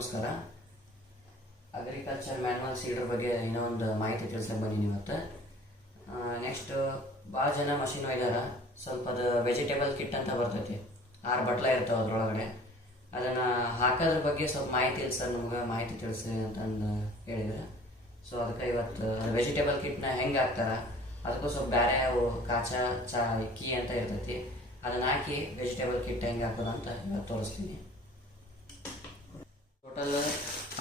ನಮಸ್ಕಾರ. Agriculture manual cedar ಬಗ್ಗೆ ಇನ್ನೂ ಒಂದು ಮಾಹಿತಿ ತಿಳಿಸಕ್ಕೆ ಬಂದೀನಿ ಇವತ್ತು. ನೆಕ್ಸ್ಟ್ ಭಾಳ ಜನ ಮಷಿನ್ ಒಯ್ದಾರ. ಸ್ವಲ್ಪ ಅದು ವೆಜಿಟೇಬಲ್ ಕಿಟ್ ಅಂತ ಬರ್ತೈತಿ, 6 ಬಟ್ಲ ಇರ್ತಾವೆ ಅದರೊಳಗಡೆ. ಅದನ್ನು ಹಾಕೋದ್ರ ಬಗ್ಗೆ ಸ್ವಲ್ಪ ಮಾಹಿತಿ ಇಲ್ಲ ಸರ್, ನಮ್ಗೆ ಮಾಹಿತಿ ತಿಳಿಸಿ ಅಂತಂದು ಹೇಳಿದ್ರೆ. ಸೊ ಅದಕ್ಕೆ ಇವತ್ತು ವೆಜಿಟೇಬಲ್ ಕಿಟ್ನ ಹೆಂಗೆ ಹಾಕ್ತಾರ, ಅದಕ್ಕೂ ಸ್ವಲ್ಪ ಬೇರೆ ಅವು ಕಾಚಾ ಕೀ ಅಂತ ಇರ್ತೈತಿ, ಅದನ್ನು ಹಾಕಿ ವೆಜಿಟೇಬಲ್ ಕಿಟ್ ಹೆಂಗೆ ಹಾಕೋದು ಅಂತ ಇವತ್ತು ತೋರಿಸ್ತೀನಿ. ಟೋಟಲ್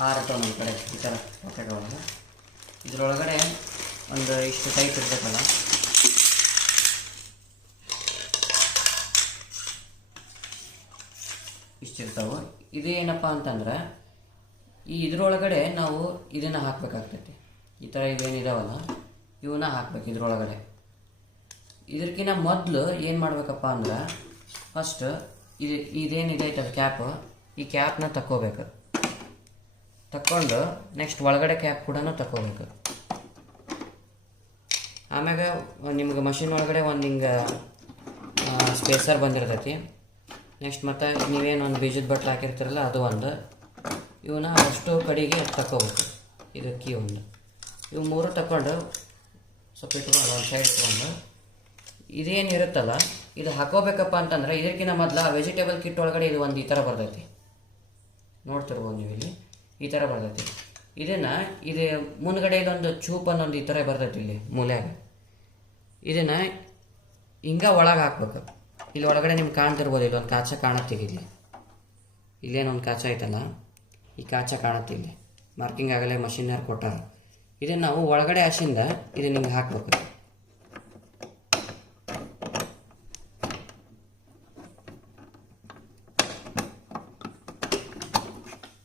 6 ಟನ್ ನಮ್ಮ ಕಡೆ ಈ ಥರ ಪಾಕೆಟ್ಗಳಲ್ಲ. ಇದರೊಳಗಡೆ ಒಂದು ಇಷ್ಟು ಟೈಪ್ ಇರ್ತೈತಲ್ಲ, ಇಷ್ಟಿರ್ತಾವೆ. ಇದು ಏನಪ್ಪ ಅಂತಂದ್ರೆ ಇದ್ರೊಳಗಡೆ ನಾವು ಇದನ್ನು ಹಾಕಬೇಕಾಗ್ತೈತಿ. ಈ ಥರ ಇವೇನಿದಾವಲ್ಲ ಇವನ್ನ ಹಾಕ್ಬೇಕು ಇದ್ರೊಳಗಡೆ. ಇದಕ್ಕಿಂತ ಮೊದಲು ಏನು ಮಾಡಬೇಕಪ್ಪ ಅಂದ್ರೆ ಫಸ್ಟ್ ಇದೇನಿದೈತೆ ಅದು ಕ್ಯಾಪ್, ಈ ಕ್ಯಾಪ್ನ ತಕ್ಕೋಬೇಕು. ತಕ್ಕೊಂಡು ನೆಕ್ಸ್ಟ್ ಒಳಗಡೆ ಕ್ಯಾಪ್ ಕೂಡ ತಕ್ಕೋಬೇಕು. ಆಮ್ಯಾಗ ನಿಮ್ಗೆ ಮಷಿನ್ ಒಳಗಡೆ ಒಂದು ಹಿಂಗೆ ಸ್ಪೇಸರ್ ಬಂದಿರ್ತೈತಿ. ನೆಕ್ಸ್ಟ್ ಮತ್ತು ನೀವೇನು ಒಂದು ಬೀಜದ ಬಟ್ಲು ಹಾಕಿರ್ತೀರಲ್ಲ ಅದು ಒಂದು. ಇವನ್ನ ಅಷ್ಟು ಕಡೆಗೆ ತಕ್ಕೋಬೇಕು. ಇದು ಕೀ ಒಂದು. ಇವು 3 ತಕ್ಕೊಂಡು ಸ್ವಲ್ಪ ಇಟ್ಕೊಂಡು ಒಂದು ಸೈಡ್ ಇಟ್ಕೊಂಡು ಇದೇನು ಇರುತ್ತಲ್ಲ ಇದು ಹಾಕೋಬೇಕಪ್ಪ ಅಂತಂದ್ರೆ ಇದಕ್ಕಿಂತ ಮೊದಲು ವೆಜಿಟೇಬಲ್ ಕಿಟ್ ಒಳಗಡೆ ಇದು ಒಂದು ಈ ಥರ ಬರ್ತೈತಿ, ನೋಡ್ತಿರ್ಬೋದು ನೀವು ಇಲ್ಲಿ ಈ ಥರ ಬರ್ತೈತಿ. ಇದನ್ನು ಇದು ಮುಂದ್ಗಡೆ ಇಲ್ಲೊಂದು ಚೂಪ್ ಅನ್ನೊಂದು ಈ ಥರ ಬರ್ತೈತಿ ಇಲ್ಲಿ ಮೂಲ್ಯಾಗ. ಇದನ್ನು ಹಿಂಗೆ ಒಳಗೆ ಹಾಕ್ಬೇಕು. ಇಲ್ಲಿ ಒಳಗಡೆ ನಿಮ್ಗೆ ಕಾಣ್ತಿರ್ಬೋದು, ಇಲ್ಲೊಂದು ಕಾಚ ಕಾಣತ್ತೀಗ. ಇಲ್ಲೇನೊಂದು ಕಾಚ ಐತಲ್ಲ, ಈ ಕಾಚ ಕಾಣುತ್ತೆ ಇಲ್ಲಿ, ಮಾರ್ಕಿಂಗ್ ಆಗಲೇ ಮಷಿನ್ಯಾರು ಕೊಟ್ಟಾರ. ಇದನ್ನು ನಾವು ಒಳಗಡೆ ಹಸಿಂದ ಇದನ್ನು ಹಿಂಗೆ ಹಾಕ್ಬೇಕು.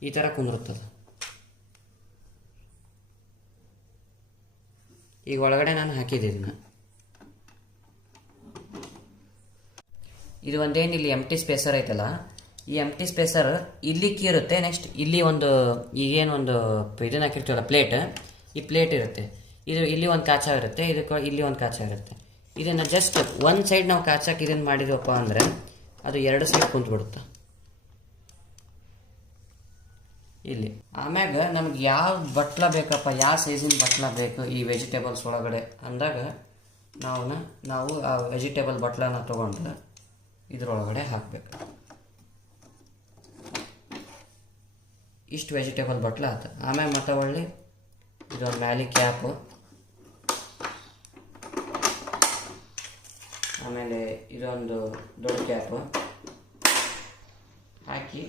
ಈ ಥರ ಕುಂದಿರುತ್ತದೆ. ಈಗ ಒಳಗಡೆ ನಾನು ಹಾಕಿದ್ದೆ ಇದನ್ನು. ಇದು ಒಂದೇನು ಇಲ್ಲಿ ಎಂಟಿ ಸ್ಪೇಸರ್ ಐತಲ್ಲ, ಈ ಎಂಟಿ ಸ್ಪೇಸರ್ ಇಲ್ಲಿ ಕೀ ಇರುತ್ತೆ. ನೆಕ್ಸ್ಟ್ ಇಲ್ಲಿ ಒಂದು ಈಗೇನೊಂದು ಇದನ್ನು ಹಾಕಿರ್ತೀವಲ್ಲ ಪ್ಲೇಟ್, ಈ ಪ್ಲೇಟ್ ಇರುತ್ತೆ. ಇದು ಇಲ್ಲಿ ಒಂದು ಕಾಚ ಇರುತ್ತೆ, ಇದಕ್ಕೆ ಇಲ್ಲಿ ಒಂದು ಕಾಚ ಇರುತ್ತೆ. ಇದನ್ನು ಜಸ್ಟ್ ಒಂದು ಸೈಡ್ ನಾವು ಕಾಚಾಕಿ ಇದನ್ನು ಮಾಡಿದ್ವಪ್ಪ ಅಂದರೆ ಅದು 2 ಸೈಡ್ ಕುಂತ್ಬಿಡುತ್ತೆ ಇಲ್ಲಿ. ಆಮ್ಯಾಗ ನಮ್ಗೆ ಯಾವ ಬಟ್ಲ ಬೇಕಪ್ಪ, ಯಾವ ಸೈಜಿನ ಬಟ್ಲ ಬೇಕು ಈ ವೆಜಿಟೇಬಲ್ಸ್ ಒಳಗಡೆ ಅಂದಾಗ ನಾವು ಆ ವೆಜಿಟೇಬಲ್ ಬಟ್ಲನ ತೊಗೊಂಡು ಇದ್ರೊಳಗಡೆ ಹಾಕಬೇಕು. ಇಷ್ಟು ವೆಜಿಟೇಬಲ್ ಬಟ್ಲ ಆಯ್ತು. ಆಮ್ಯಾಗ ಮತ್ತೆ ಒಳ್ಳೆ ಇದೊಂದು ಮ್ಯಾಲಿ ಕ್ಯಾಪು, ಆಮೇಲೆ ಇದೊಂದು ದೊಡ್ಡ ಕ್ಯಾಪು ಹಾಕಿ